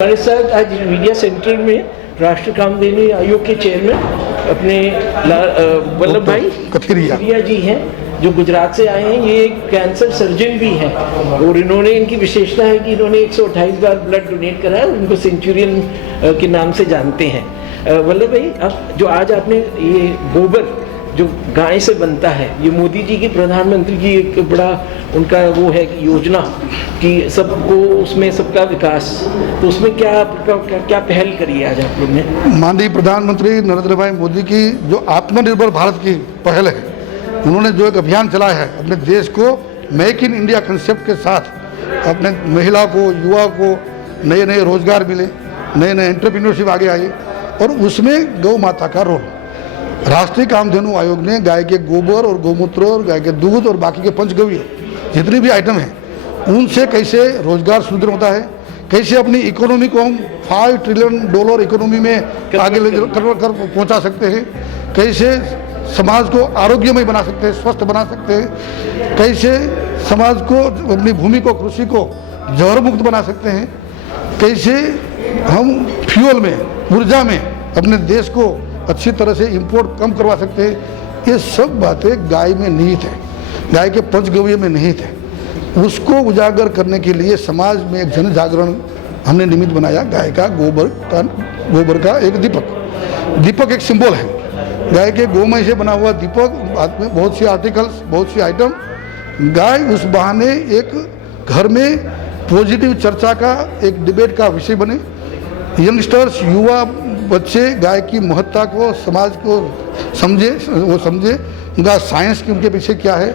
हमारे साथ आज मीडिया सेंटर में राष्ट्रीय कामधेनु आयोग के चेयरमैन अपने वल्लभ भाई कथीरिया जी हैं, जो गुजरात से आए हैं। ये एक कैंसर सर्जन भी हैं और इन्होंने, इनकी विशेषता है कि इन्होंने 128 बार ब्लड डोनेट करा है। उनको सेंचुरियन के नाम से जानते हैं। वल्लभ भाई, अब जो आज आपने ये गोबर जो गाय से बनता है, ये मोदी जी की, प्रधानमंत्री की एक बड़ा उनका वो है कि योजना कि सबको उसमें सबका विकास, तो उसमें क्या पहल करी है आज आप लोग ने? माननीय प्रधानमंत्री नरेंद्र भाई मोदी की जो आत्मनिर्भर भारत की पहल है, उन्होंने जो एक अभियान चलाया है अपने देश को मेक इन इंडिया कंसेप्ट के साथ, अपने महिला को, युवा को नए नए रोजगार मिले, नए नए एंटरप्रेन्योरशिप आगे आई, और उसमें गौ माता का रोल। राष्ट्रीय कामधेनु आयोग ने गाय के गोबर और गौमूत्र और गाय के दूध और बाकी के पंचगव्य जितनी भी आइटम हैं, उनसे कैसे रोजगार सुदृढ़ होता है, कैसे अपनी इकोनॉमी को हम $5 ट्रिलियन इकोनॉमी में आगे कर पहुंचा सकते हैं, कैसे समाज को आरोग्यमय बना सकते हैं, स्वस्थ बना सकते हैं, कैसे समाज को, अपनी भूमि को, कृषि को जहर मुक्त बना सकते हैं, कैसे हम फ्यूल में, ऊर्जा में अपने देश को अच्छी तरह से इंपोर्ट कम करवा सकते हैं। ये सब बातें गाय में निहित है, गाय के पंचगव्य में निहित है। उसको उजागर करने के लिए समाज में एक जन जागरण हमने निमित्त बनाया। गाय का गोबर का एक दीपक एक सिंबल है। गाय के गोमय से बना हुआ दीपक, बाद में बहुत सी आर्टिकल्स, बहुत सी आइटम, गाय उस बहाने एक घर में पॉजिटिव चर्चा का, एक डिबेट का विषय बने। यंगस्टर्स, युवा बच्चे गाय की महत्ता को, समाज को समझे, उनका साइंस की उनके पीछे क्या है,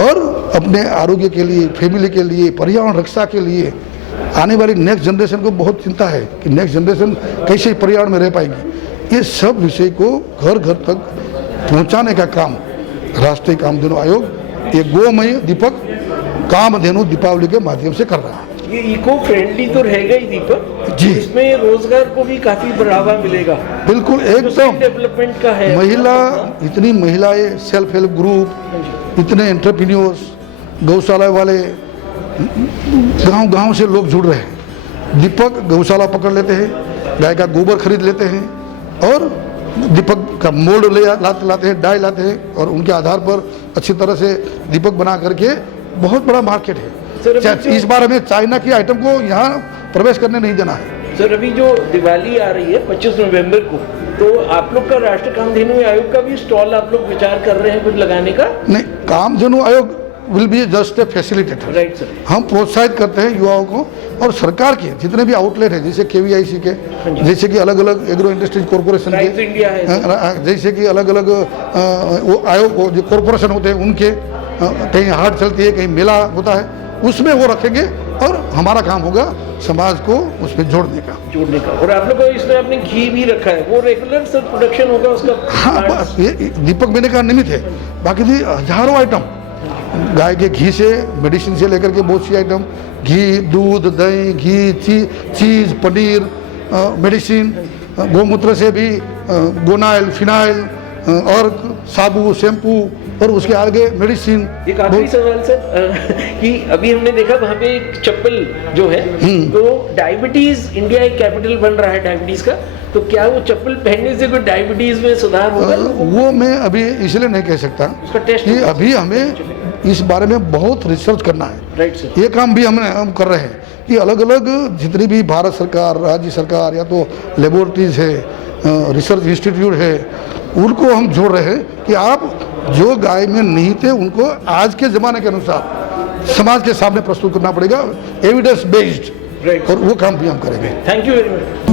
और अपने आरोग्य के लिए, फैमिली के लिए, पर्यावरण रक्षा के लिए, आने वाली नेक्स्ट जनरेशन को बहुत चिंता है कि नेक्स्ट जनरेशन कैसे पर्यावरण में रह पाएगी। ये सब विषय को घर घर तक पहुंचाने का काम राष्ट्रीय कामधेनु आयोग ये गोमय दीपक कामधेनु दीपावली के माध्यम से कर रहा है। ये इको फ्रेंडली तो रहेगा ही दीपक जी, इसमें रोजगार को भी काफी बढ़ावा मिलेगा। बिल्कुल, एकदम डेवलपमेंट का है। महिला, इतनी महिलाएं, सेल्फ हेल्प ग्रुप, इतने एंटरप्रेन्योर्स, गौशाला वाले, गांव से लोग जुड़ रहे हैं। दीपक गौशाला पकड़ लेते हैं, गाय का गोबर खरीद लेते हैं और दीपक का मोल्ड लाते हैं, डाई लाते हैं, और उनके आधार पर अच्छी तरह से दीपक बना करके बहुत बड़ा मार्केट है। इस बार हमें चाइना की आइटम को यहाँ प्रवेश करने नहीं देना है। सर, अभी जो दिवाली आ रही है 25 नवंबर को, तो आप लोग का राष्ट्रीय कामधेनु आयोग का भी स्टॉल आप लोग विचार कर रहे हैं कुछ लगाने का? नहीं, कामधेनु आयोग will be just a facilitator. Right sir. हम प्रोत्साहित करते हैं युवाओं को, और सरकार के जितने भी आउटलेट है, जैसे KVIC के, जैसे कि अलग अलग एग्रो इंडस्ट्रीज कॉर्पोरेशन के, इंडिया है, जैसे कि अलग अलग वो आयोग जो कॉर्पोरेशन होते हैं उनके, कहीं हाट चलती है, कहीं मेला होता है, उसमें वो रखेंगे, और हमारा काम होगा समाज को उसमें जोड़ने का। और आप लोग इसमें आपने घी भी रखा है, वो रेगुलर सर प्रोडक्शन होगा उसका? हाँ, ये दीपक मेले का निमित्त है। बाकी भी हजारों आइटम, गाय के घी से, मेडिसिन से लेकर के बहुत सी आइटम, घी, दूध, दही, घी, चीज, पनीर, मेडिसिन, गौमूत्र से भी गोनाइल, फिनाइल, और साबु, शैम्पू, और उसके आगे मेडिसिन। एक आखिरी सवाल सर, कि अभी हमने देखा वहाँ पे एक चप्पल जो है, तो डायबिटीज, इंडिया एक कैपिटल बन रहा है डायबिटीज का, तो क्या वो चप्पल पहनने से कोई डायबिटीज में सुधार होगा? वो मैं अभी इसलिए नहीं कह सकता, उसका टेस्ट कि अभी हमें इस बारे में बहुत रिसर्च करना है। Right sir. ये काम भी हम कर रहे हैं कि अलग अलग जितनी भी भारत सरकार, राज्य सरकार, या तो लेबोरेटरीज है, रिसर्च इंस्टीट्यूट है, उनको हम जोड़ रहे हैं कि आप जो गाय में निहित है उनको आज के ज़माने के अनुसार समाज के सामने प्रस्तुत करना पड़ेगा, एविडेंस बेस्ड, और वो काम भी हम करेंगे। Thank you very much.